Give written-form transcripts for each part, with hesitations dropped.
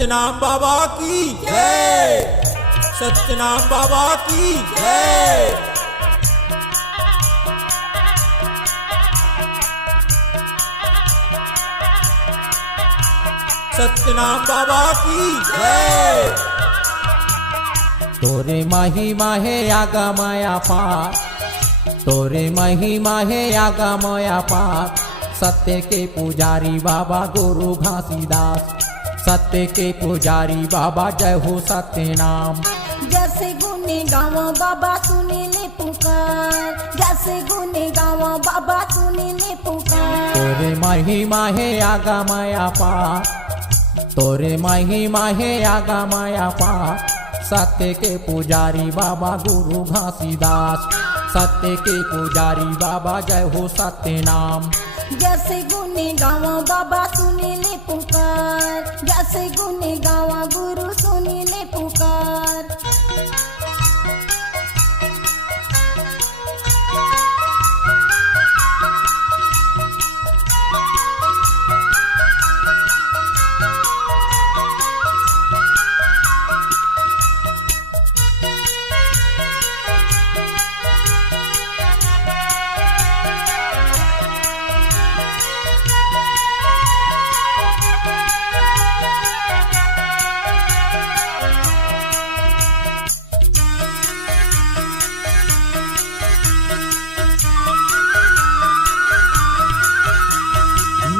सत्यनाम बाबा की जय। सत्यनाम बाबा की जय। सत्यनाम बाबा की जय। तोरे महिमा है आगमया पार, तोरे महिमा है आगमया पार। सत्य के पुजारी बाबा गुरु घासीदास, सत्य के पुजारी बाबा जय हो सत्य नाम। जैसे गुने गावा बाबा सुने ले पुकार, जैसे गुने गावा बाबा सुने ले पुकार। तोरे महिमा है आगमया पार, तोरे महिमा है आगमया पार। सत्य के पुजारी बाबा गुरु घासीदास, सत्य के पुजारी बाबा जय हो सत्य नाम। जैसे गुने गावा बाबा सुने ले पुकार, जैसे गुने गावा गुरु सुने ले पुकार।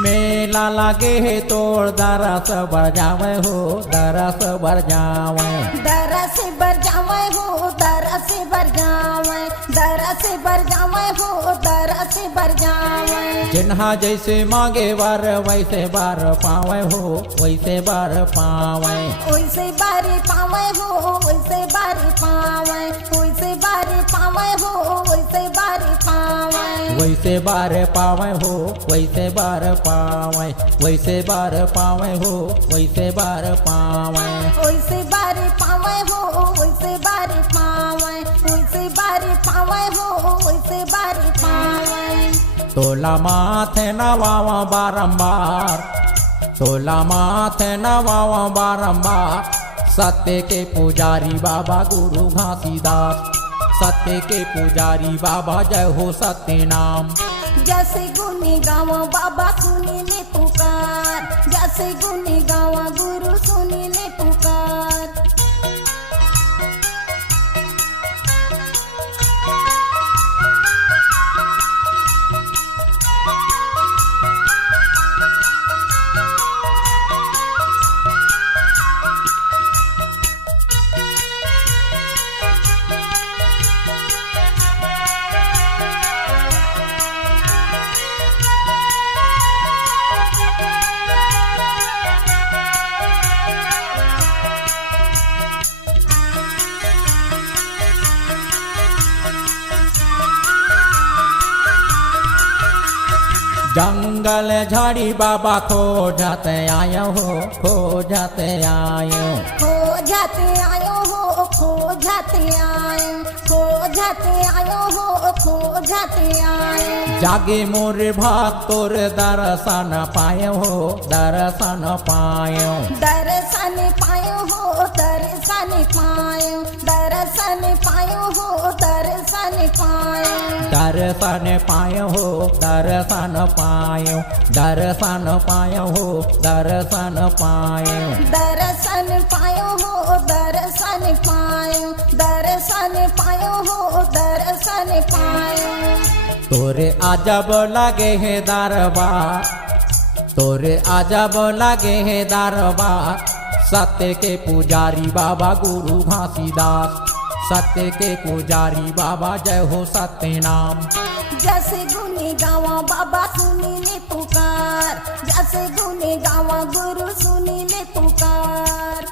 मेला लागे है तोड़ दरस बर जावे हो, दरस बर जावे। दरस बर जावे हो, दरस बर जावे, दरस बर जावे हो, दरस बर जावे। जिन्हा जैसे मांगे वर वैसे बार पावे हो, वैसे बार पावे। वैसे बारी पावे हो, वैसे बारी पावे, वैसे बारी पावे हो, वैसे बारी पावे। वैसे बार पावे हो, वैसे बार पावे, वैसे बार पावे हो, वैसे बार पावे। वैसे बारी पावे हो, वैसे बारी पावे, वैसे बारी पावे हो, वैसे बारी पावे। तोला माथे नवावा बारंबार, तोला माथे नवावा बारंबार। सत्य के पुजारी बाबा गुरु घासीदास, सत्य के पुजारी बाबा जय हो सत्य नाम। जैसे गुने गावा बाबा सुने ले पुकार, जैसे गुने गावा गुरु सुने ले पुकार। जंगल झाड़ी बाबा खो जाते आयो हो, खो जाते आयो। खो जाते आयो हो, खो जाते आयो, खो जाते आयो हो, खो जाते आयो। जागे मोर भाग तोर दर्शन पायो हो, दर्शन पायो। दर्शन पायो हो, दर्शन पायो, दर्शन पायो हो, दर्शन पायो। दर्शन पायो हो, दर्शन पायो, दर्शन पायो हो, दर्शन पायो। दर्शन पायो हो, दर्शन पायो, दर्शन पायो हो, दर्शन पायो। तोरे अजब लगे है दरबार, तोरे अजब लगे है दरबार। सत्य के पुजारी बाबा गुरु घासीदास, सत्य के पुजारी बाबा जय हो सत्य नाम। जैसे गुने गावा बाबा सुने ले पुकार, जैसे गुने गावा गुरु सुने ले पुकार।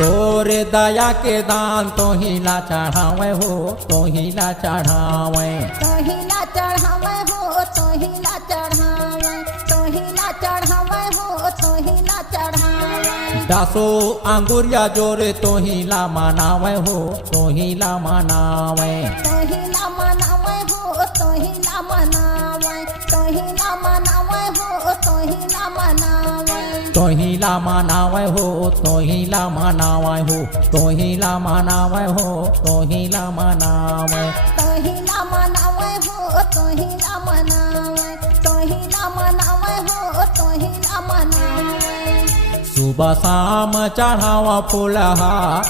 तोरे दया के दान तो ही ला चढ़ावे हो, तो ही ला चढ़ावे। तोहिला चढ़ावे हो, तोहिला चढ़ावे, तोहिला चढ़ावे हो, तोहिला चढ़ावे। दासो अंगुरिया जोरे तो ही ला मनावे हो, तो ही ला मनावे। तोहिला मनावे हो, तोहिला मनावे, तोहिला मनावे हो, तोहिला मनावे। तोहिला मनावे हो, तोहिला मनावे हो, तोहिला मनावे हो, तोहिला मनावे। तोहिला मनावे हो, तोहिला मनावे, तोहिला मनावे हो, तोहिला मनावे। सुबह शाम चढ़ावा फूलहार,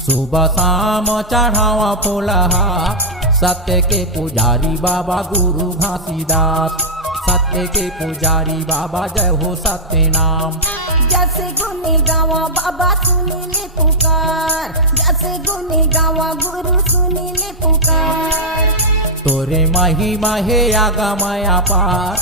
सुबह शाम चढ़ावा फूलहार। सत्य के पुजारी बाबा गुरु घासीदास, सत्य के पुजारी बाबा जय हो सत्य नाम। जैसे गुने गावा बाबा सुनीले पुकार, जैसे गुने गावा गुरु सुनीले पुकार। तोरे महिमा हे आगमया पार,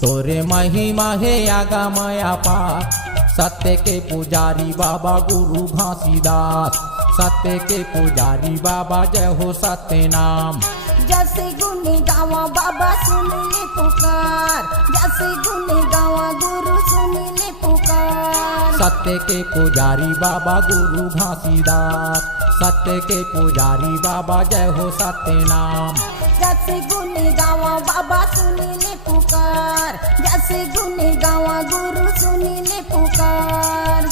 तोरे महिमा हे आगमया पार। सत्य के पुजारी बाबा गुरु घासीदास, सत्य के पुजारी बाबा जय हो सत्य नाम। जैसे गुने गावा बाबा सुनीले पुकार, जैसे गुने गावा गुरु सुनीले पुकार। सत्य के पुजारी बाबा गुरु घासीदास, सत्य के पुजारी बाबा जय हो सत्य नाम। जैसे गुने गावा बाबा सुनीले पुकार, जैसे गुने गावा गुरु सुनीले पुकार।